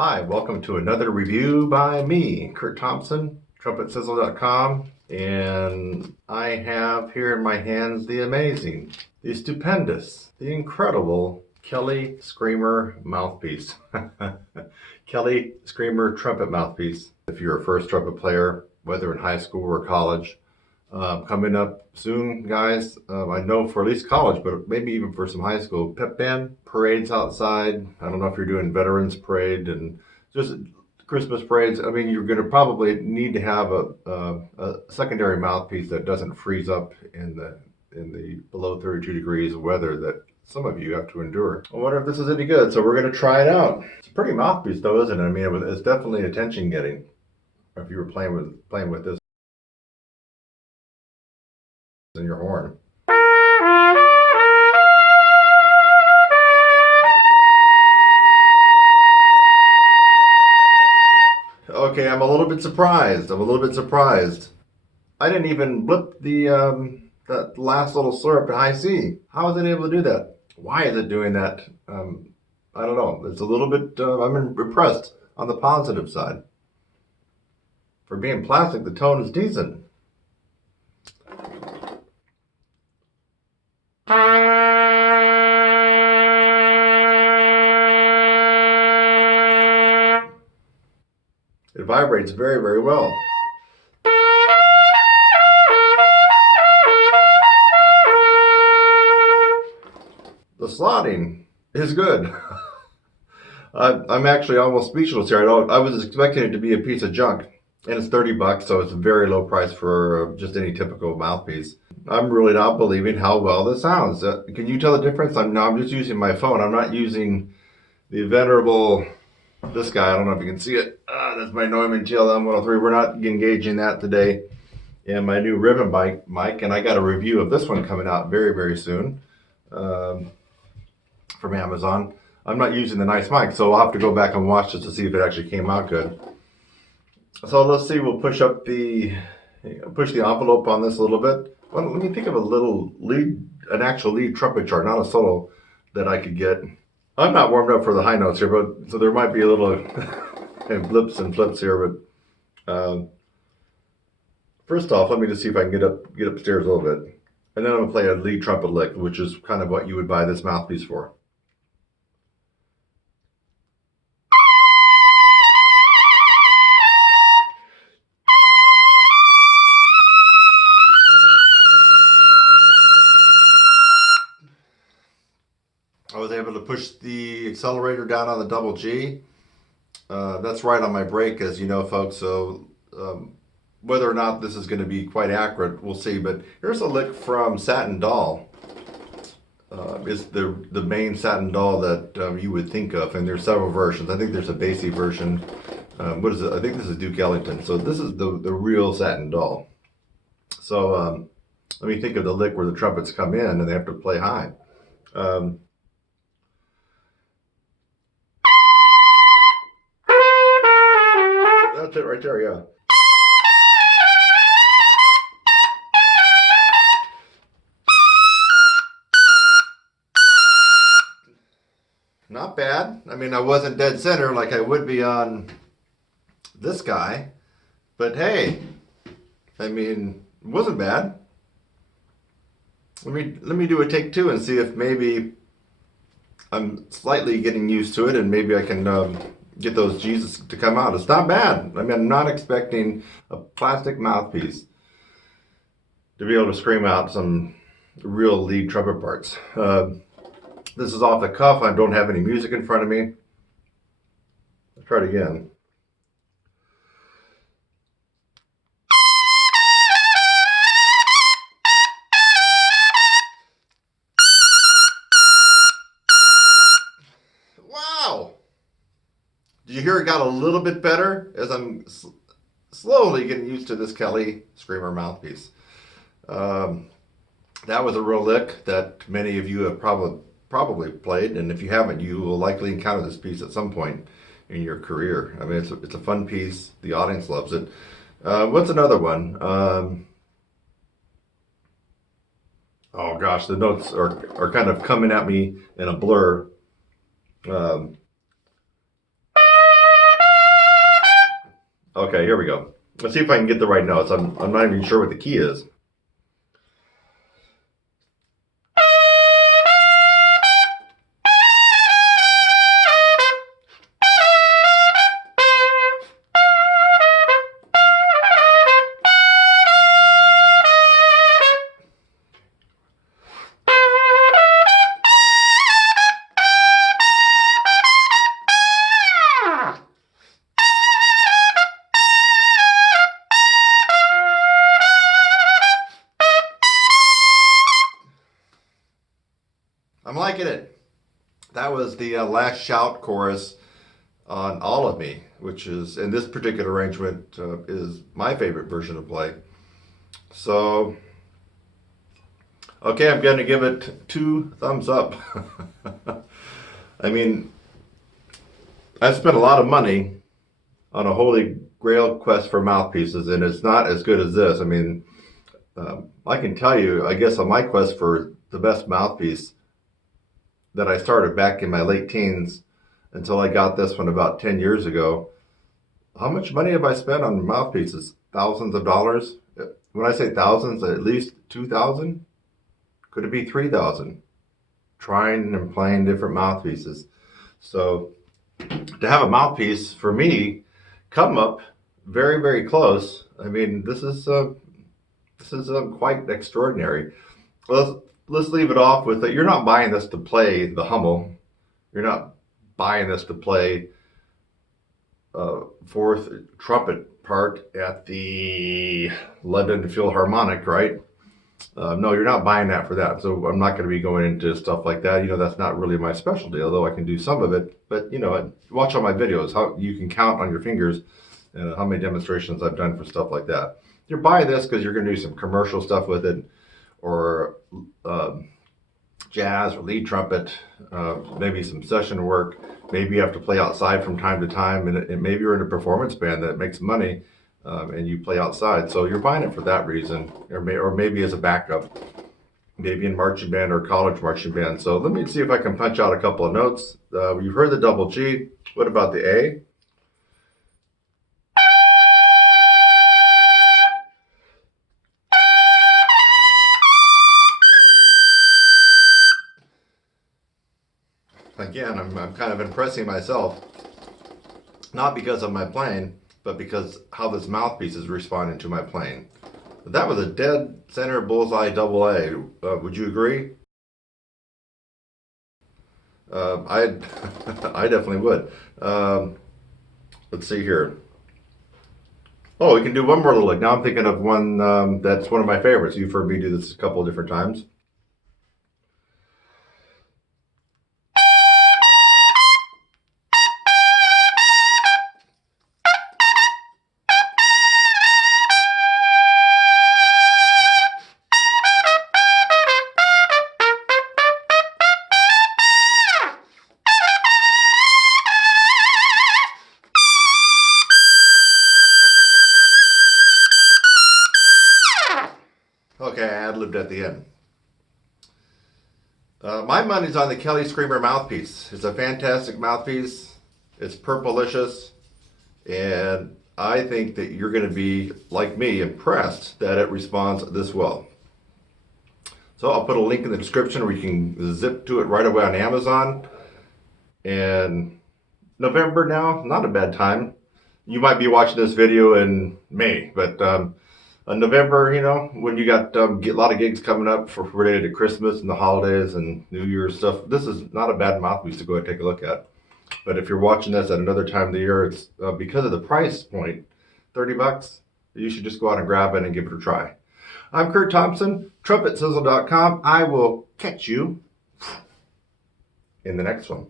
Hi, welcome to another review by me, Kurt Thompson, TrumpetSizzle.com, and I have here in my hands the amazing, the stupendous, the incredible Kelly Screamer Mouthpiece. Kelly Screamer Trumpet Mouthpiece. If you're a first trumpet player, whether in high school or college, coming up soon, guys. I know for at least college, but maybe even for some high school. Pep band, parades outside. I don't know if you're doing Veterans Parade and just Christmas parades. I mean, you're going to probably need to have a secondary mouthpiece that doesn't freeze up in the below 32 degrees weather that some of you have to endure. I wonder if this is any good, so we're going to try it out. It's a pretty mouthpiece though, isn't it? I mean, it's definitely attention getting. If you were playing with this in your horn. Okay, I'm a little bit surprised. I didn't even blip the that last little slurp in high C. How is it able to do that? Why is it doing that? I don't know. It's a little bit. I'm impressed on the positive side. For being plastic, the tone is decent. It vibrates very, very well. The slotting is good. I'm actually almost speechless here. I was expecting it to be a piece of junk, and it's $30, so it's a very low price for just any typical mouthpiece. I'm really not believing how well this sounds. Can you tell the difference? I'm just using my phone. I'm not using the venerable, this guy. I don't know if you can see it. That's my Neumann GLM 103. We're not engaging that today. And my new ribbon mic, and I got a review of this one coming out very, very soon from Amazon. I'm not using the nice mic, so I'll have to go back and watch this to see if it actually came out good. So let's see, we'll push the envelope on this a little bit. Well, let me think of a little an actual lead trumpet chart, not a solo, that I could get. I'm not warmed up for the high notes here, but so there might be a little blips and flips here, but first off, let me just see if I can get upstairs a little bit. And then I'm gonna play a lead trumpet lick, which is kind of what you would buy this mouthpiece for. I was able to push the accelerator down on the double G. That's right on my brake, as you know, folks. So whether or not this is going to be quite accurate, we'll see. But here's a lick from Satin Doll. It's the main Satin Doll that you would think of, and there's several versions. I think there's a bassy version. What is it? I think this is Duke Ellington. So this is the real Satin Doll. So let me think of the lick where the trumpets come in and they have to play high. That's it right there, yeah. Not bad. I mean, I wasn't dead center like I would be on this guy, but hey, I mean, it wasn't bad. Let me do a take two and see if maybe I'm slightly getting used to it, and maybe I can get those G's to come out. It's not bad. I mean, I'm not expecting a plastic mouthpiece to be able to scream out some real lead trumpet parts. This is off the cuff. I don't have any music in front of me. Let's try it again. Wow! Did you hear it got a little bit better as I'm slowly getting used to this Kelly Screamer mouthpiece? That was a real lick that many of you have probably played, and if you haven't, you will likely encounter this piece at some point in your career. I mean, it's a fun piece. The audience loves it. What's another one? Oh gosh, the notes are kind of coming at me in a blur. Okay, here we go. Let's see if I can get the right notes. I'm not even sure what the key is. I'm liking it. That was the last shout chorus on All of Me, which is, in this particular arrangement, is my favorite version of play. So, okay, I'm going to give it 2 thumbs up. I mean, I spent a lot of money on a holy grail quest for mouthpieces, and it's not as good as this. I mean, I can tell you, I guess on my quest for the best mouthpiece that I started back in my late teens until I got this one about 10 years ago, how much money have I spent on mouthpieces? Thousands of dollars? When I say thousands, at least 2,000? Could it be 3,000? Trying and playing different mouthpieces. So to have a mouthpiece, for me, come up very, very close. I mean, this is quite extraordinary. Let's leave it off with that. You're not buying this to play the Hummel. You're not buying this to play fourth trumpet part at the London Philharmonic, right? No, you're not buying that for that. So I'm not going to be going into stuff like that. You know, that's not really my specialty, although I can do some of it. But, you know, watch all my videos. How you can count on your fingers how many demonstrations I've done for stuff like that. You're buying this because you're going to do some commercial stuff with it, or jazz or lead trumpet, maybe some session work. Maybe you have to play outside from time to time, and maybe you're in a performance band that makes money and you play outside. So you're buying it for that reason, or maybe as a backup, maybe in marching band or college marching band. So let me see if I can punch out a couple of notes. You've heard the double G. What about the A? Again, I'm kind of impressing myself, not because of my playing, but because how this mouthpiece is responding to my playing. That was a dead center bullseye double A. Would you agree? I I definitely would. Let's see here. Oh, we can do one more little lick. Now I'm thinking of one that's one of my favorites. You've heard me do this a couple of different times. Okay, I ad-libbed at the end. My money's on the Kelly Screamer mouthpiece. It's a fantastic mouthpiece. It's purplicious, and I think that you're going to be, like me, impressed that it responds this well. So I'll put a link in the description where you can zip to it right away on Amazon. And November now, not a bad time. You might be watching this video in May, but November, you know, when you got a lot of gigs coming up for related to Christmas and the holidays and New Year's stuff, this is not a bad mouthpiece to go ahead and take a look at. But if you're watching this at another time of the year, it's because of the price point, 30 bucks, you should just go out and grab it and give it a try. I'm Kurt Thompson, TrumpetSizzle.com. I will catch you in the next one.